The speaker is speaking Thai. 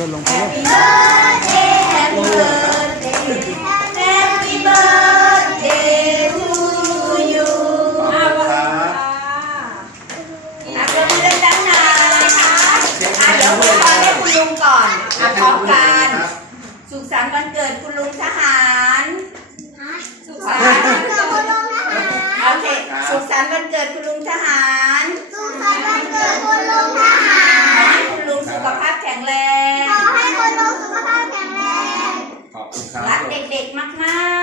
ก็ลงไป Happy birthday Happy birthday Happy birthday to you อะครับอะเดี๋ยวมือดังๆหน่อยอะเดี๋ยวคุณพ่อให้คุณลุงก่อนอะพร้อมกันสุขสันต์วันเกิดคุณลุงทหาร สุขสันต์โอเคสุขสันต์วันเกิดคุณลุงทหารขอให้คุณลุงสุขภาพแข็งแรง ด็กๆมาก